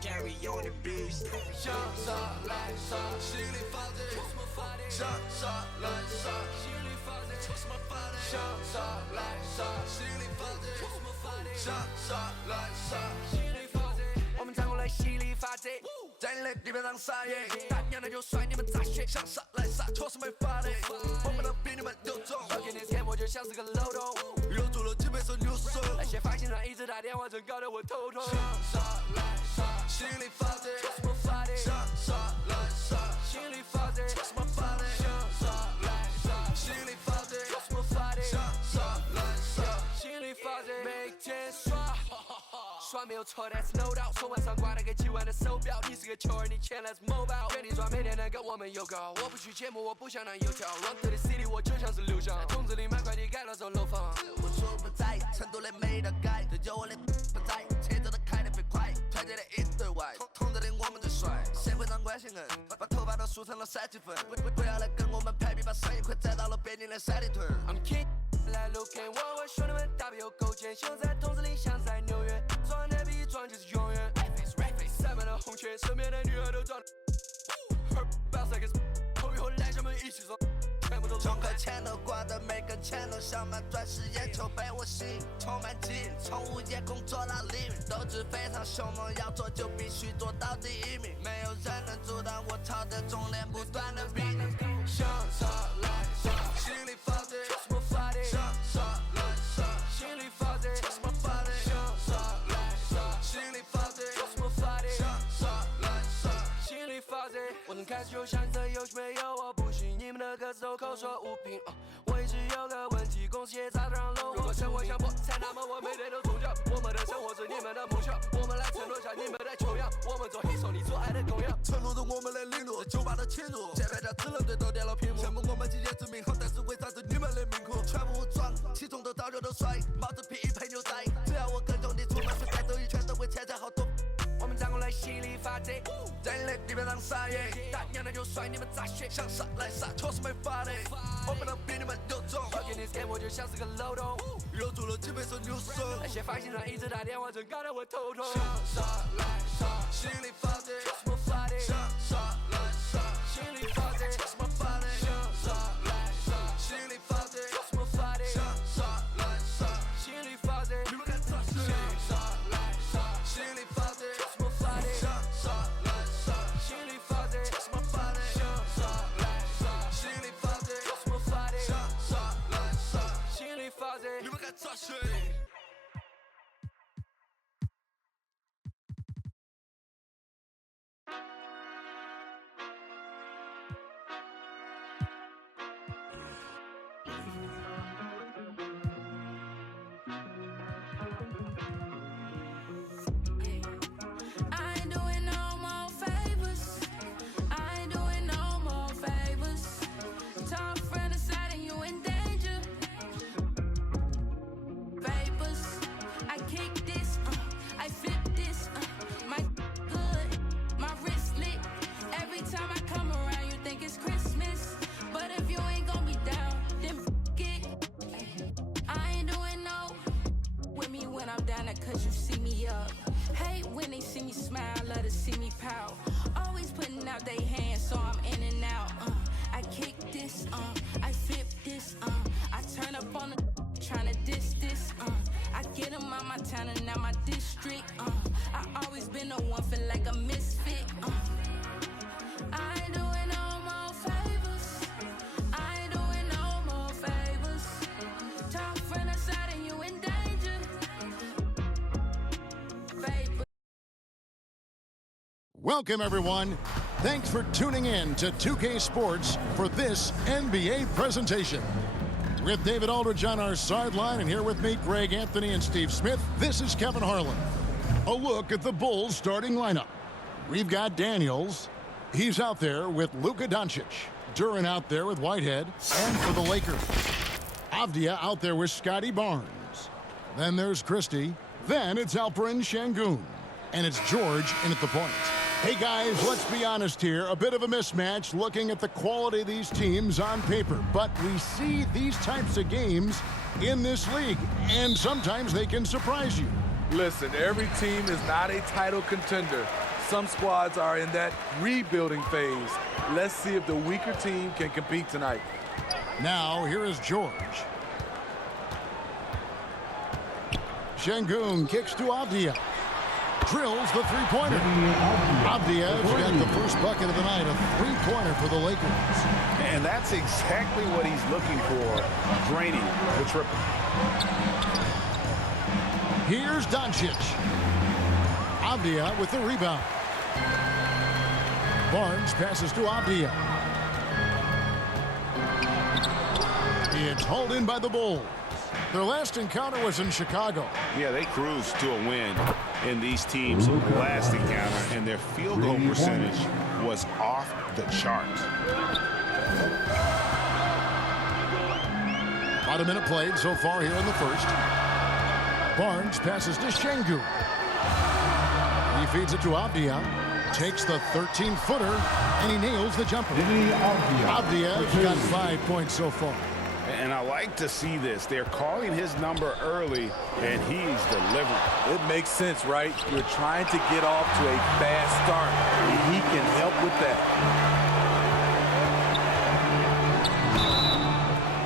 Gary on the beat. 向上来上，心里发电，向上来上，心里发电，向上来上，心里发电，向上来上，心里发电。我们站过来，心里发电，在你的地面上撒野，大娘的就甩你们咋学？向上来撒，错是没法的，我们都比你们有种。要给你天，我就像是个漏洞，又做了几倍手扭手。那些发型上一直打电话，真搞得我头痛。向上来上，心里发电，向上来上，心里发电，向上来上，心里发电，向上来上，心里发电，每天刷。耍没有错，但是 no doubt。手腕上挂了个几万的手表，你是个球儿，你钱来自 mobile。原地转，每天能跟我们有搞。我不去节目，我不想当油条。Run to the city，我就像是流向。筒子里买快递改了座楼房。我说不在，成都的没得改，这就我的不在，车子都开得飞快，团结的一对外，筒子里我们最帅。社会上关系硬，把头发都梳成了3级粉。不要来跟我们排比，把生意快栽到了北京的三里屯。I'm king。来 look at 我兄弟们大有勾践，秀在筒子里像在纽约，装的比装就是永远。塞满了红圈，身边的女孩都装。后以后来咱们一起装，全部都充个钱都挂的，每根钱都镶满钻石，眼球被我吸引，充满劲，从午夜工作到黎明，斗志非常凶猛，要做就必须做到第一名，没有人能阻挡我朝着终点不断的逼。向上来上，心里发电，向上来上，心里发电，向上来上，心里发电，向上来上，心里发电。我从开始就想这游戏没有我不行，你们的歌词都口说无凭。我一直有个问题，公司也早让漏。如果生活像菠菜，那么我每天都宗教。我们的生活是你们的梦想，我们来承诺下你们的穷养。我们做黑手，你做爱的供养。承诺着我们的领路，酒吧的侵入，键盘侠只能对都点了屏幕。羡慕我们集结之名好，但是为啥子你们的命苦？全部武装，起床都早就都帅，帽子皮一配牛仔。只要我跟踪你出门是带走一圈都会钱财好多。我们站过来，心里发电，在你的地面上撒野，大娘的就甩你们咋学？向上来撒，错是没法的，我们都比你们有种。要给你钱，我就像是个漏洞，又做了几倍手扭手。那些发型上一直打电话，真搞得我头痛。向上来上，心里发电，向上来上，心里发电，向上来上，心里发电，向上来上，心里发电，你们敢咋是？向上来上，心里发电。向上来上，心里发电，向上来上，心里发电，向上来上，心里发电，你们敢咋学？Cause you see me up. Hate when they see me smile, love to see me pout. Always putting out they hands, so I'm in and out. I kick this, I flip this, I turn up on the tryna diss this, I get them out my town and out my district, I always been the one feel like a misfit, I ain't doing no more favors, I ain't doing no more favors. Talk from the side and you in danger. Welcome, everyone. Thanks for tuning in to 2K Sports for this NBA presentation. With David Aldridge on our sideline, and here with me, Greg Anthony and Steve Smith, this is Kevin Harlan. A look at the Bulls starting lineup. We've got Daniels. He's out there with Luka Doncic. Duran out there with Whitehead. And for the Lakers, Avdia out there with Scotty Barnes. Then there's Christie. Then it's Alperen Şengün. And it's George in at the point. Hey guys, let's be honest here. A bit of a mismatch looking at the quality of these teams on paper. But we see these types of games in this league. And sometimes they can surprise you. Listen, every team is not a title contender. Some squads are in that rebuilding phase. Let's see if the weaker team can compete tonight. Now, here is George. Şengün kicks to Avdiya. Drills the three-pointer. Avdiya's got the first bucket of the night, a three-pointer for the Lakers. And that's exactly what he's looking for, draining the triple. Here's Doncic. Avdiya with the rebound. Barnes passes to Avdiya. It's hauled in by the Bulls. Their last encounter was in Chicago. Yeah, they cruised to a win in these teams' last encounter, and their field goal percentage was off the charts. About a minute played so far here in the first. Barnes passes to Şengün. He feeds it to Avdiya. Takes the 13-footer, and he nails the jumper. Avdiya's got 5 points so far. And I like to see this. They're calling his number early, and he's delivering. It makes sense, right? You're trying to get off to a fast start, and he can help with that.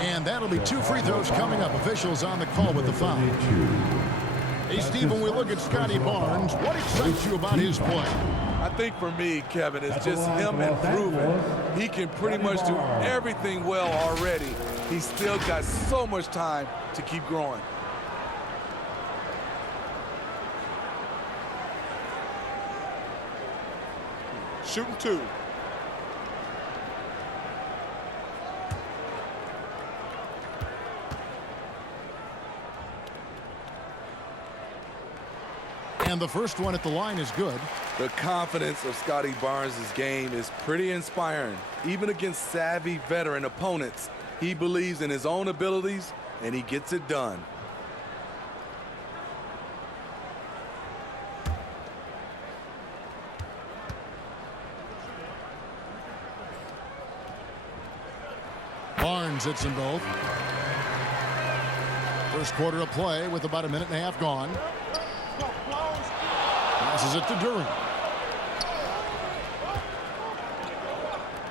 And that'll be 2 free throws coming up. Officials on the call with the foul. Hey, Steve, when we look at Scotty Barnes, what excites you about his play? I think for me, Kevin, it's just him improving. He can pretty much do everything well already. He's still got so much time to keep growing. Shooting 2. And the first one at the line is good. The confidence of Scotty Barnes' game is pretty inspiring. Even against savvy veteran opponents, he believes in his own abilities, and he gets it done. Barnes hits them both. First quarter of play with about a minute and a half gone. Passes it to Duren.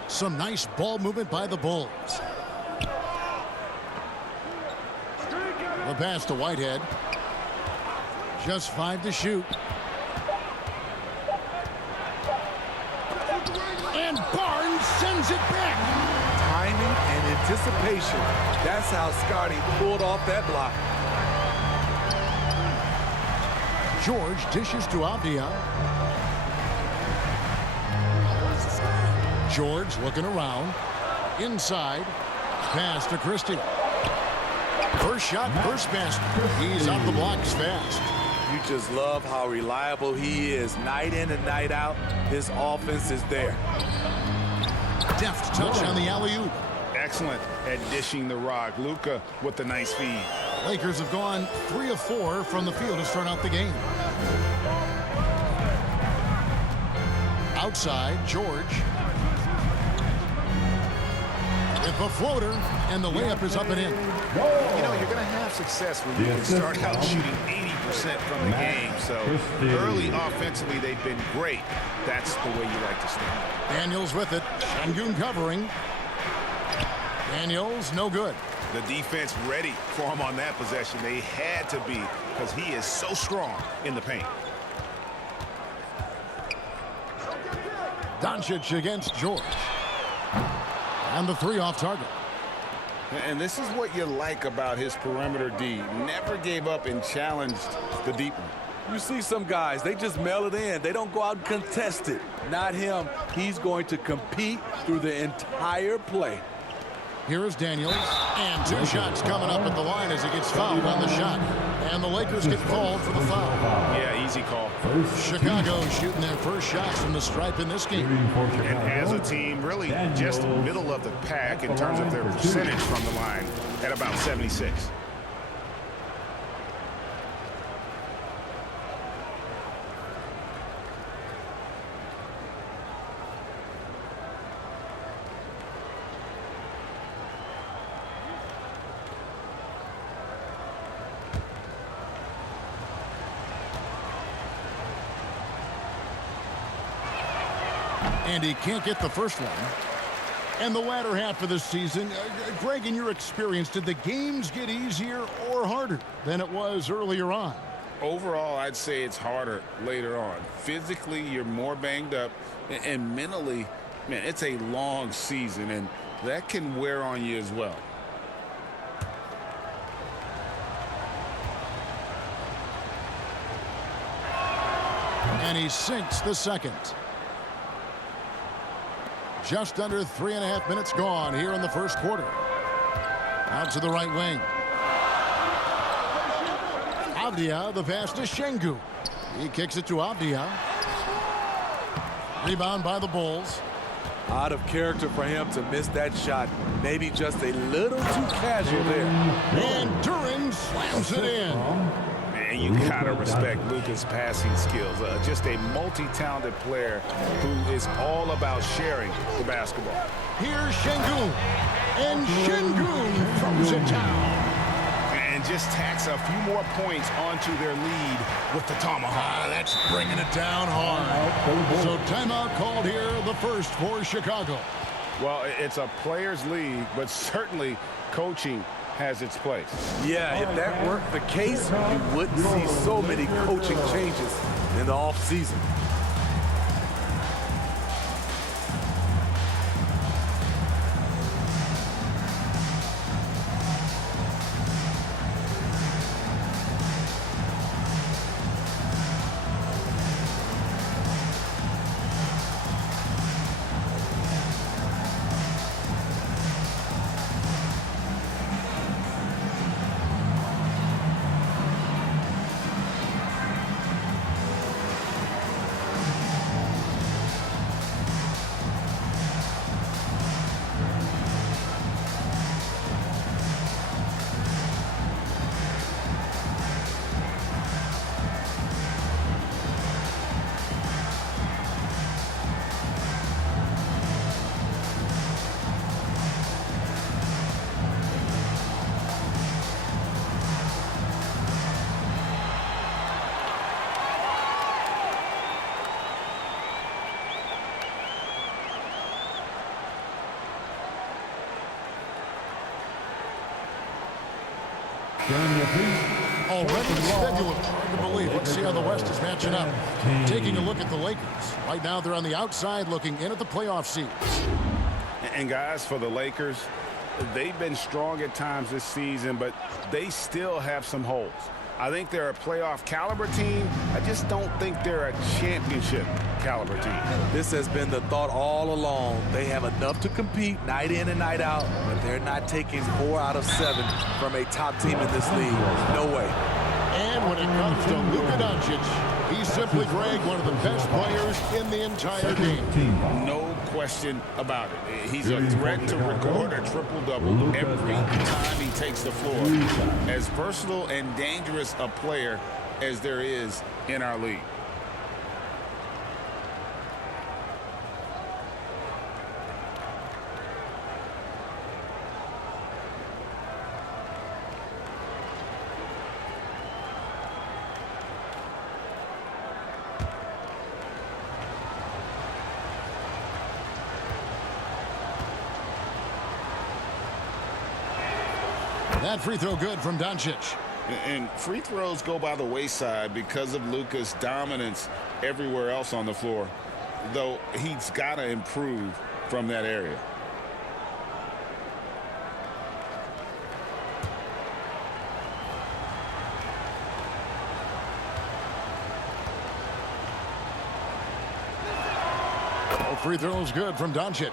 Some nice ball movement by the Bulls. The pass to Whitehead. Just 5 to shoot. And Barnes sends it back. Timing and anticipation. That's how Scotty pulled off that block. George dishes to Avdiya. George looking around. Inside. Pass to Christie. First shot, first basket. He's off the blocks fast. You just love how reliable he is. Night in and night out, his offense is there. Deft touch on the alley-oop. Excellent at dishing the rock. Luka with the nice feed. Lakers have gone 3 of 4 from the field to start out the game. Outside, George. With the floater, and the layup is up and in. You know, you're going to have success when you can start out shooting 80% from the game. So early offensively, they've been great. That's the way you like to start. Daniels with it. Şengün covering. Daniels, no good. The defense ready for him on that possession. They had to be, because he is so strong in the paint. Doncic against George. And the 3 off target. And this is what you like about his perimeter D. Never gave up and challenged the deep one. You see some guys, they just mail it in. They don't go out and contest it. Not him. He's going to compete through the entire play. Here is Daniels, and 2 shots coming up at the line as he gets fouled on the shot. And the Lakers get called for the foul. Yeah, easy call. Chicago shooting their first shots from the stripe in this game. And as a team, really just middle of the pack in terms of their percentage from the line at about 76. And he can't get the first one. And the latter half of the season, Greg, in your experience, did the games get easier or harder than it was earlier on? Overall, I'd say it's harder later on. Physically, you're more banged up, and mentally, man, it's a long season, and that can wear on you as well. And he sinks the second. Just under 3.5 minutes gone here in the first quarter. Out to the right wing. Avdia, the pass to Şengün. He kicks it to Avdia. Rebound by the Bulls. Out of character for him to miss that shot. Maybe just a little too casual there. And Duren slams it in. And you gotta respect Luka's passing skills. Just a multi-talented player who is all about sharing the basketball. Here's Şengün. And Şengün throws it down. And just tacks a few more points onto their lead with the tomahawk. That's bringing it down hard. So timeout called here, the first for Chicago. Well, it's a players' league, but certainly coaching has its place. Yeah, if that weren't the case, you wouldn't see so many coaching changes in the offseason. Already scheduled. Hard to believe. Let's see how the West is matching up. Taking a look at the Lakers. Right now they're on the outside looking in at the playoff seats. And guys, for the Lakers, they've been strong at times this season, but they still have some holes. I think they're a playoff caliber team. I just don't think they're a championship caliber team. This has been the thought all along. They have enough to compete night in and night out, but they're not taking 4 out of 7 from a top team in this league. No way. And when it comes to Luka Doncic, he's simply, Greg, one of the best players in the entire game. No question about it. He's a threat to record a triple-double every time he takes the floor. As versatile and dangerous a player as there is in our league. That free throw good from Doncic. And free throws go by the wayside because of Luka's dominance everywhere else on the floor, though he's got to improve from that area. Free throws good from Doncic.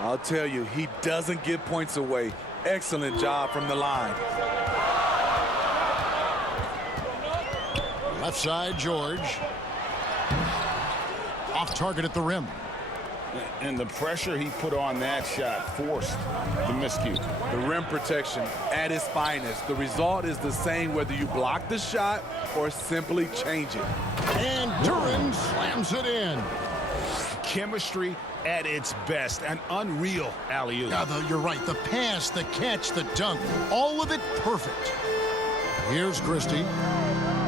I'll tell you, he doesn't give points away. Excellent job from the line. Left side, George. Off target at the rim. And the pressure he put on that shot forced the miscue. The rim protection at its finest. The result is the same whether you block the shot or simply change it. And Duren slams it in. Chemistry at its best. An unreal alley-oop. You're right. The pass, the catch, the dunk, all of it perfect. Here's Christie.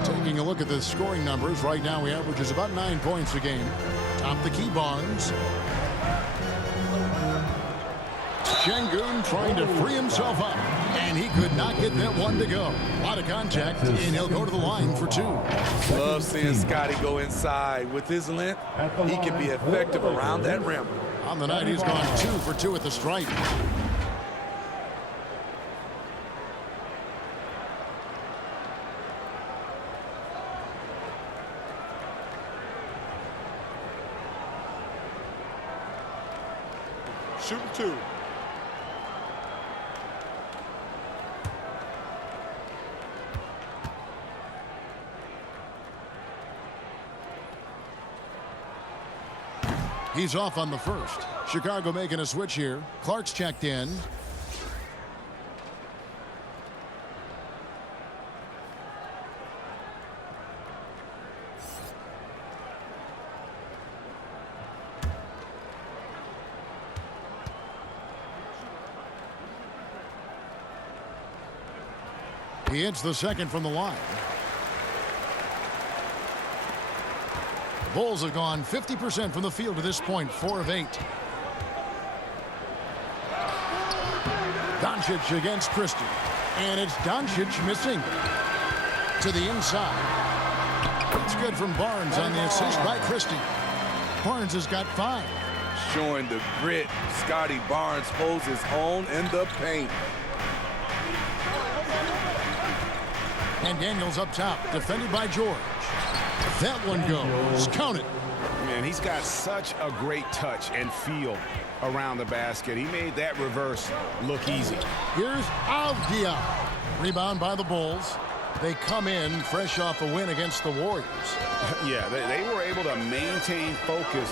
Taking a look at the scoring numbers. Right now he averages about 9 points a game. Top the key, Barnes. Şengün trying to free himself up, and he could not get that one to go. A lot of contact, and he'll go to the line for two. Love seeing Scotty go inside. With his length, he can be effective around that rim. On the night, he's gone 2 for 2 at the stripe. Shooting 2. He's off on the first. Chicago making a switch here. Clark's checked in. He hits the second from the line. Bulls have gone 50% from the field to this point, 4 of 8. Doncic against Christie. And it's Doncic missing. To the inside. It's good from Barnes on the assist by Christie. Barnes has got 5. Showing the grit, Scotty Barnes holds his own in the paint. And Daniels up top, defended by George. That one goes. Count it. Man, he's got such a great touch and feel around the basket. He made that reverse look easy. Here's Avdia. Rebound by the Bulls. They come in fresh off a win against the Warriors. Yeah, they were able to maintain focus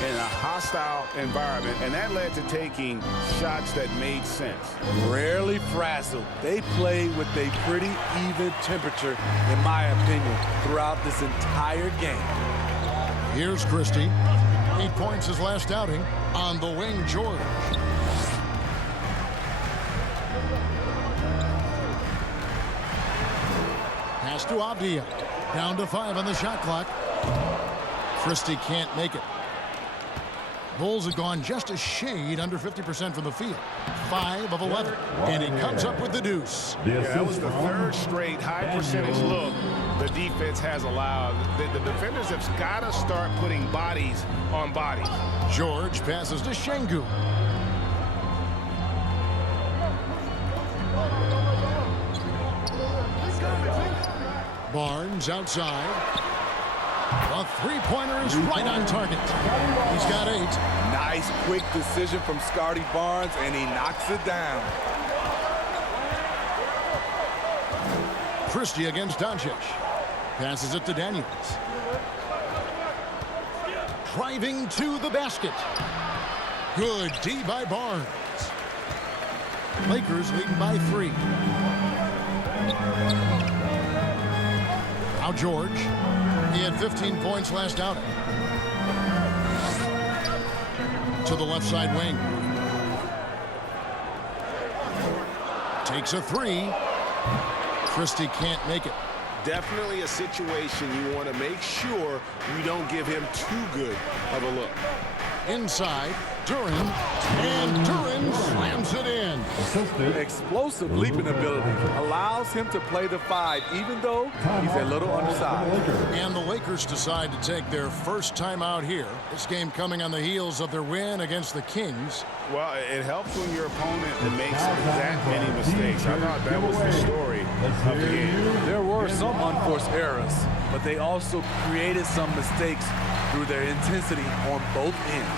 in a hostile environment, and that led to taking shots that made sense. Rarely frazzled. They play with a pretty even temperature, in my opinion, throughout this entire game. Here's Christie. 8 points his last outing. On the wing, George. Pass to Avdia. Down to 5 on the shot clock. Christie can't make it. Bulls have gone just a shade under 50% from the field. 5 of 11. And he comes up with the deuce. Yeah, that was the third straight high percentage look the defense has allowed. The defenders have got to start putting bodies on bodies. George passes to Şengün. Barnes outside. A three-pointer is right on target. He's got 8. Nice quick decision from Scotty Barnes, and he knocks it down. Christie against Doncic. Passes it to Daniels. Driving to the basket. Good D by Barnes. Lakers leading by 3. Now George. He had 15 points last outing. To the left side wing. Takes a 3. Christie can't make it. Definitely a situation you want to make sure you don't give him too good of a look. Inside, Duren, and Duren slams it in. Explosive leaping ability allows him to play the 5, even though he's a little undersized. And the Lakers decide to take their first time out here. This game coming on the heels of their win against the Kings. Well, it helps when your opponent makes that many mistakes. I thought that was the story of the game. There were some unforced errors, but they also created some mistakes through their intensity on both ends.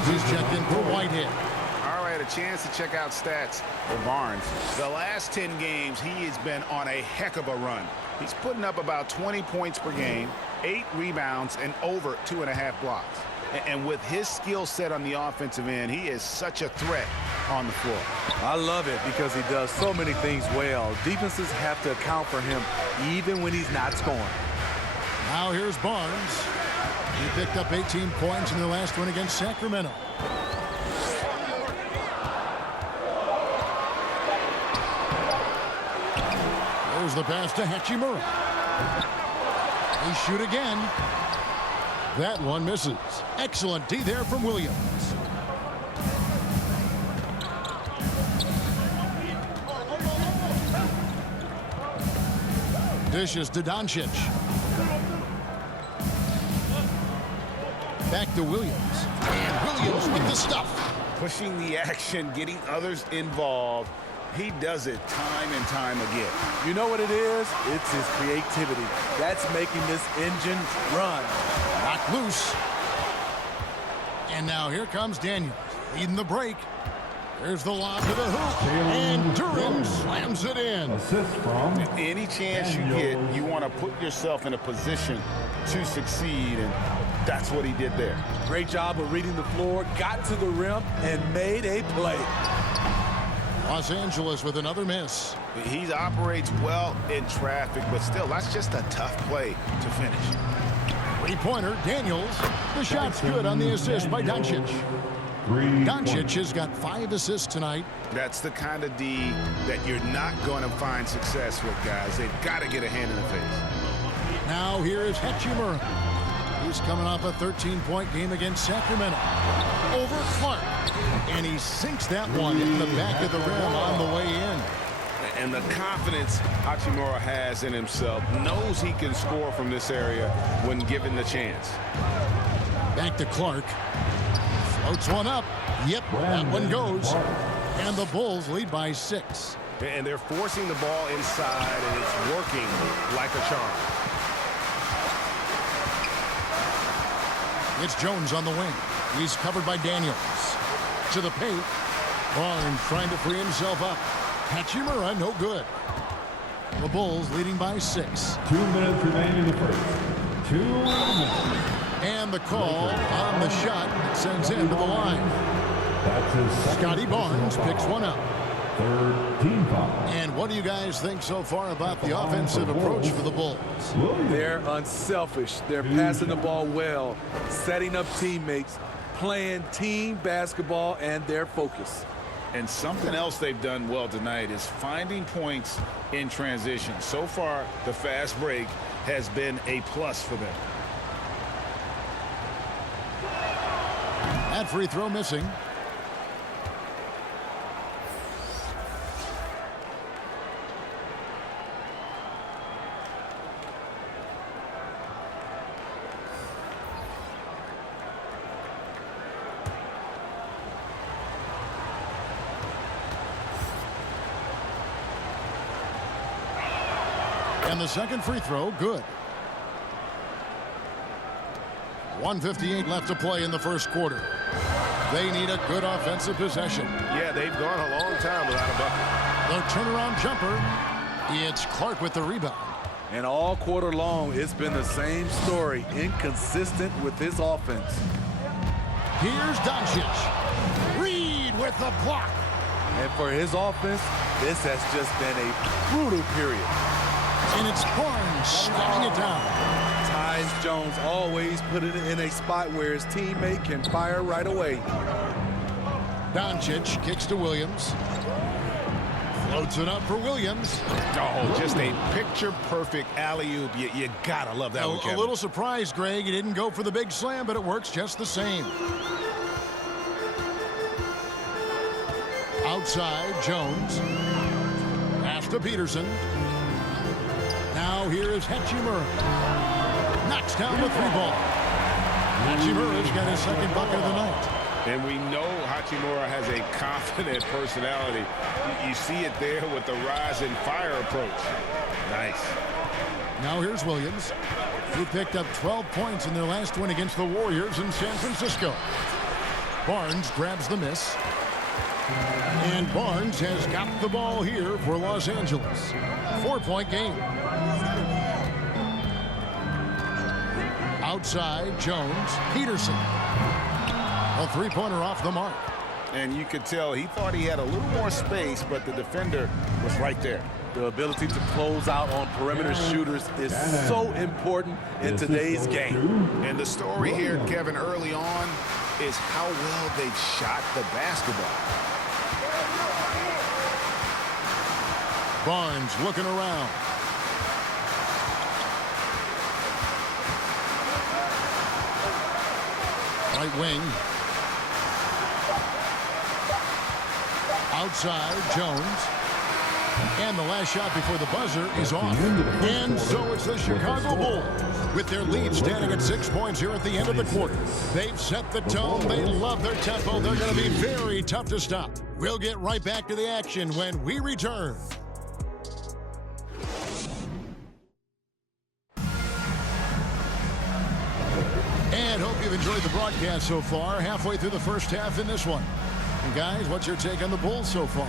Barnes is checked in for Whitehead. All right, a chance to check out stats for Barnes. The last 10 games, he has been on a heck of a run. He's putting up about 20 points per game, 8 rebounds, and over 2.5 blocks. And with his skill set on the offensive end, he is such a threat on the floor. I love it because he does so many things well. Defenses have to account for him even when he's not scoring. Now here's Barnes. He picked up 18 points in their last one against Sacramento. There's the pass to Hachimura. He shoot again. That one misses. Excellent D there from Williams. Dishes to Doncic. Back to Williams. And Williams with the stuff. Pushing the action, getting others involved. He does it time and time again. You know what it is? It's his creativity. That's making this engine run. Knocked loose. And now here comes Daniels, leading the break. There's the lob to the hoop. And Duren slams it in. Assist from Any chance you get, you want to put yourself in a position to succeed, and that's what he did there. Great job of reading the floor, got to the rim, and made a play. Los Angeles with another miss. He operates well in traffic, but still, that's just a tough play to finish. Three-pointer, Daniels. The shot's good on the assist by Doncic. Doncic has got 5 assists tonight. That's the kind of D that you're not going to find success with, guys. They've got to get a hand in the face. Now here is Hachimura. He's coming off a 13-point game against Sacramento. Over Clark. And he sinks that one in the back of the rim on the way in. And the confidence Hachimura has in himself, knows he can score from this area when given the chance. Back to Clark. Floats one up. Yep, that one goes. And the Bulls lead by 6. And they're forcing the ball inside, and it's working like a charm. It's Jones on the wing. He's covered by Daniels. To the paint. Barnes trying to free himself up. Hachimura, no good. The Bulls leading by 6. 2 minutes remaining in the first. 2 minutes. And the call on the shot that sends him to the line. That's his second Scotty Barnes picks one up. Third team foul. And what do you guys think so far about the offensive approach for the Bulls? They're unselfish. They're passing the ball well, setting up teammates, playing team basketball, and their focus. And something else they've done well tonight is finding points in transition. So far, the fast break has been a plus for them. That free throw missing. And the second free throw, good. 1:58 left to play in the first quarter. They need a good offensive possession. Yeah, they've gone a long time without a bucket. The turnaround jumper. It's Clark with the rebound. And all quarter long, it's been the same story, inconsistent with his offense. Here's Doncic. Reed with the block. And for his offense, this has just been a brutal period. And it's Barnes slamming it down. Tyus Jones always put it in a spot where his teammate can fire right away. Doncic kicks to Williams. Floats it up for Williams. Oh, just a picture-perfect alley-oop. You gotta love that one, Kevin. A little surprised, Greg. He didn't go for the big slam, but it works just the same. Outside, Jones. Pass to Peterson. Now here is Hachimura. Knocks down the 3-ball. Hachimura's got his second bucket of the night. And we know Hachimura has a confident personality. You see it there with the rise and fire approach. Nice. Now here's Williams, who picked up 12 points in their last win against the Warriors in San Francisco. Barnes grabs the miss. And Barnes has got the ball here for Los Angeles. 4-point game. Outside, Jones. Peterson. A three-pointer off the mark. And you could tell he thought he had a little more space, but the defender was right there. The ability to close out on perimeter shooters is so important in today's game. And the story here, Kevin, early on is how well they've shot the basketball. Barnes looking around. Right wing. Outside, Jones. And the last shot before the buzzer is off. And so it's the Chicago Bulls with their lead standing at 6 points here at the end of the quarter. They've set the tone. They love their tempo. They're going to be very tough to stop. We'll get right back to the action when we return. And hope you've enjoyed the broadcast so far. Halfway through the first half in this one. And guys, what's your take on the Bulls so far?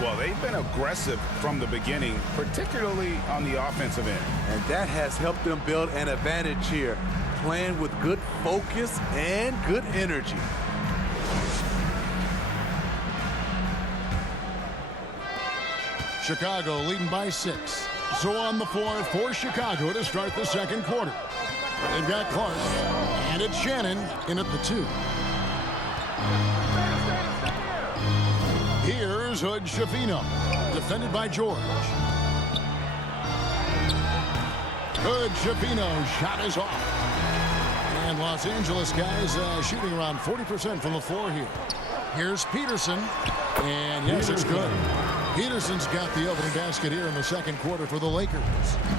Well, they've been aggressive from the beginning, particularly on the offensive end. And that has helped them build an advantage here, playing with good focus and good energy. Chicago leading by 6. So on the floor for Chicago to start the second quarter. They've got Clark, and it's Shannon in at the 2. Here's Hood-Schifino, defended by George. Hood-Schifino, shot is off. And Los Angeles guys shooting around 40% from the floor here. Here's Peterson, and yes, it's good. Peterson's got the opening basket here in the second quarter for the Lakers.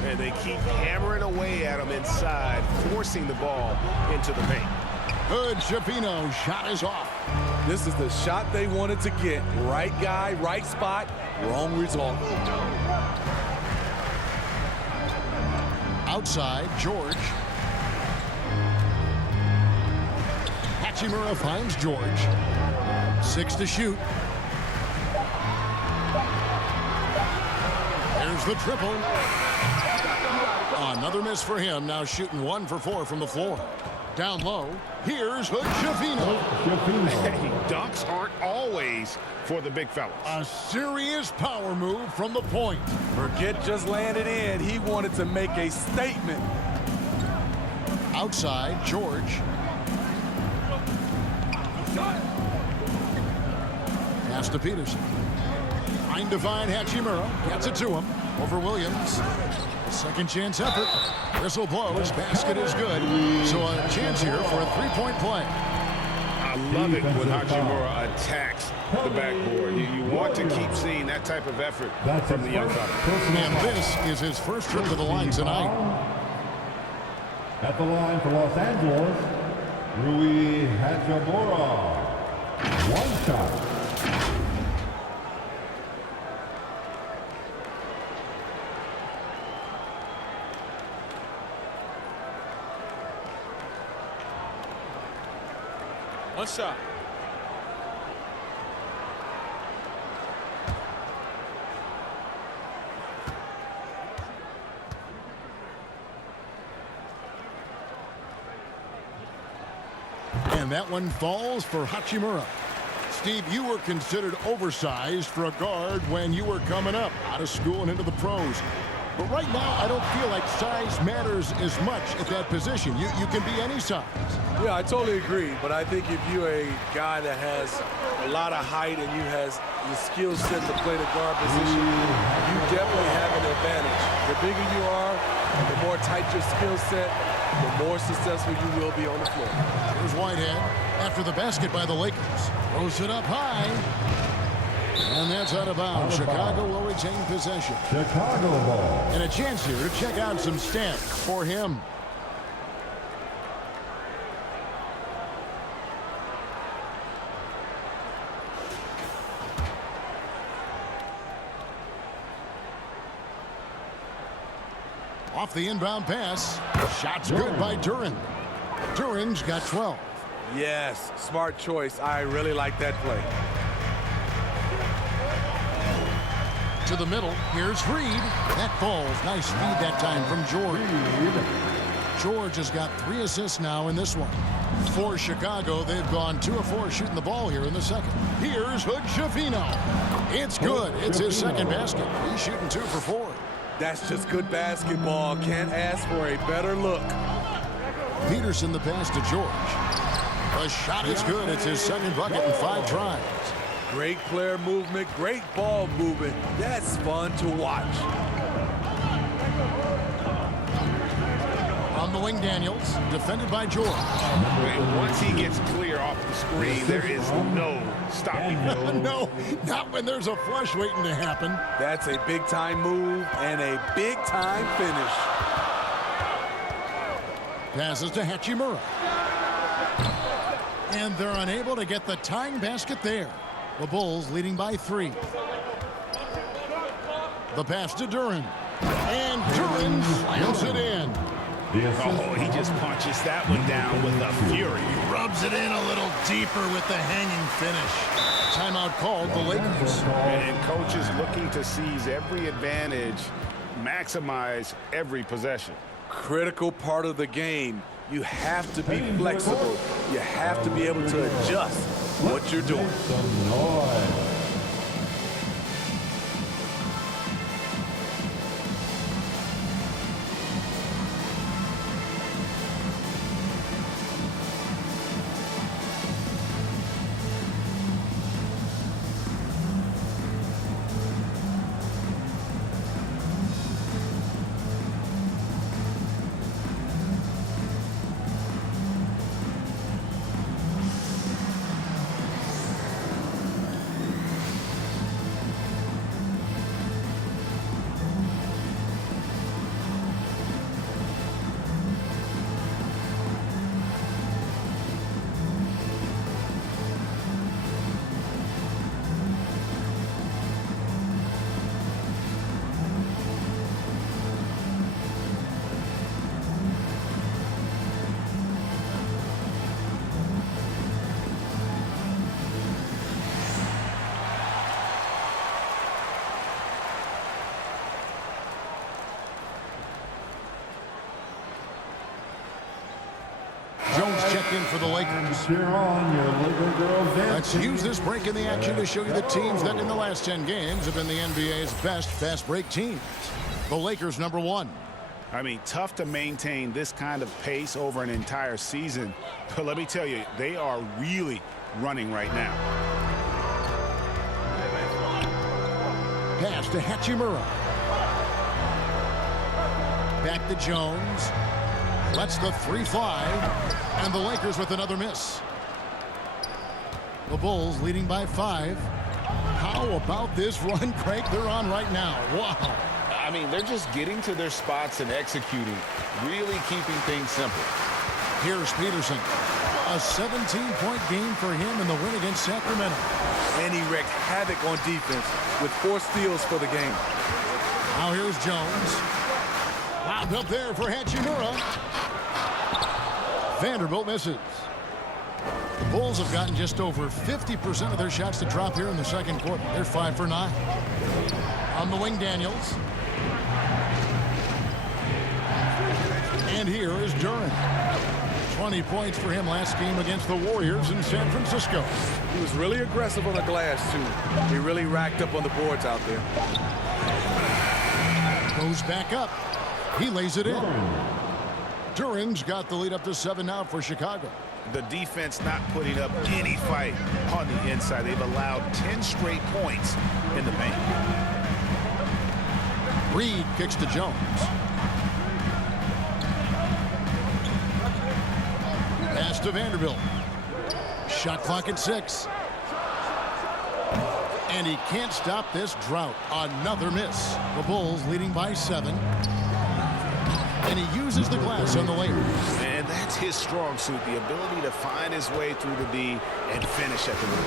And they keep hammering away at him inside, forcing the ball into the paint. Hood-Schifino, shot is off. This is the shot they wanted to get. Right guy, right spot, wrong result. Outside, George. Hachimura finds George. 6 to shoot. There's the triple. Another miss for him. Now shooting 1 for 4 from the floor. Down low, here's Hood-Schifino. Dunks aren't always for the big fellas. A serious power move from the point. Forget just laying it in. He wanted to make a statement. Outside, George. Pass to Peterson. Trying to find Hachimura. Gets it to him. Over Williams. Second chance effort. Whistle blows. Basket is good. So a chance here for a three-point play. I love it when Hachimura attacks the backboard. You want to keep seeing that type of effort from the young fella. And this is his first trip to the line tonight. At the line for Los Angeles, Rui Hachimura. 1 shot. One shot. And that one falls for Hachimura. Steve, you were considered oversized for a guard when you were coming up out of school and into the pros. But right now, I don't feel like size matters as much at that position. You can be any size. Yeah, I totally agree. But I think if you're a guy that has a lot of height and you has the skill set to play the guard position, you definitely have an advantage. The bigger you are, the more tight your skill set, the more successful you will be on the floor. Here's Whitehead after the basket by the Lakers. Throws it up high. And that's out of bounds. Chicago will retain possession. Chicago ball. And a chance here to check out some stats for him. Off the inbound pass. Shots good by Duren. Duren's got 12. Yes, smart choice. I really like that play. To the middle, here's Reed. That falls. Nice feed that time from George. George has got 3 assists now in this one. For Chicago, they've gone 2 of 4 shooting the ball here in the second. Here's Hood-Schifino. It's good. It's his second basket. He's shooting 2 for 4. That's just good basketball. Can't ask for a better look. Peterson the pass to George. The shot is good. It's his second bucket in 5 tries. Great player movement, great ball movement. That's fun to watch. On the wing, Daniels, defended by George. Once he gets clear off the screen, there is no stopping him. No, not when there's a flush waiting to happen. That's a big-time move and a big-time finish. Passes to Hachimura. And they're unable to get the tying basket there. The Bulls leading by 3. The pass to Duren. And Duren slams it in. Oh, he just punches that one down with a fury. He rubs it in a little deeper with the hanging finish. Timeout called the Lakers. And coaches looking to seize every advantage, maximize every possession. Critical part of the game. You have to be flexible. You have to be able to adjust what you're doing. Some noise. Jones checked in for the Lakers. Cheer on your Laker girls. Let's use this break in the action to show you the teams that in the last 10 games have been the NBA's best fast break teams. The Lakers, number 1. I mean, tough to maintain this kind of pace over an entire season. But let me tell you, they are really running right now. Pass to Hachimura. Back to Jones. Lets the 3 fly. And the Lakers with another miss. The Bulls leading by 5. How about this run, Craig, they're on right now? Wow. I mean, they're just getting to their spots and executing, really keeping things simple. Here's Peterson. A 17-point game for him in the win against Sacramento. And he wreaked havoc on defense with 4 steals for the game. Now here's Jones. Wound up there for Hachimura. Vanderbilt misses. The Bulls have gotten just over 50% of their shots to drop here in the second quarter. They're 5 for 9. On the wing, Daniels. And here is Duren. 20 points for him last game against the Warriors in San Francisco. He was really aggressive on the glass, too. He really racked up on the boards out there. Goes back up. He lays it in. Duren's got the lead up to 7 now for Chicago. The defense not putting up any fight on the inside. They've allowed 10 straight points in the paint. Reed kicks to Jones. Pass to Vanderbilt. Shot clock at 6. And he can't stop this drought. Another miss. The Bulls leading by 7. And he uses the glass on the Lakers. And that's his strong suit, the ability to find his way through the D and finish at the rim.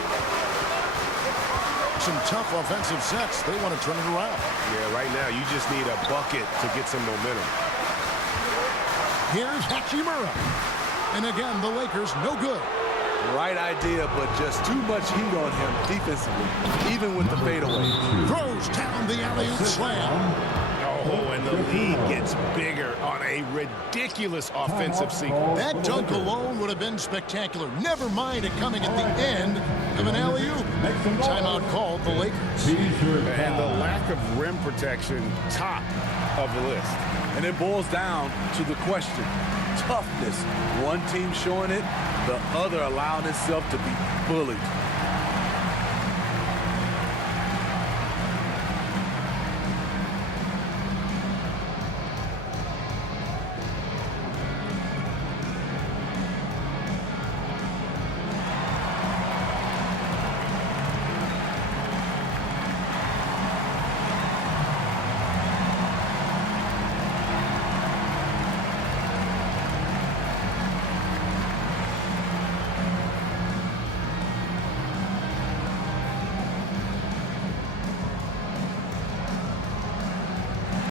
Some tough offensive sets. They want to turn it around. Yeah, right now you just need a bucket to get some momentum. Here's Hachimura. And again, the Lakers no good. Right idea, but just too much heat on him defensively, even with the fadeaway. Throws down the alley-oop slam. Oh, and the lead gets bigger on a ridiculous offensive sequence. That dunk alone would have been spectacular. Never mind it coming at the end of an alley-oop. Timeout called the Lakers. And the lack of rim protection, top of the list. And it boils down to the question, toughness. One team showing it, the other allowing itself to be bullied.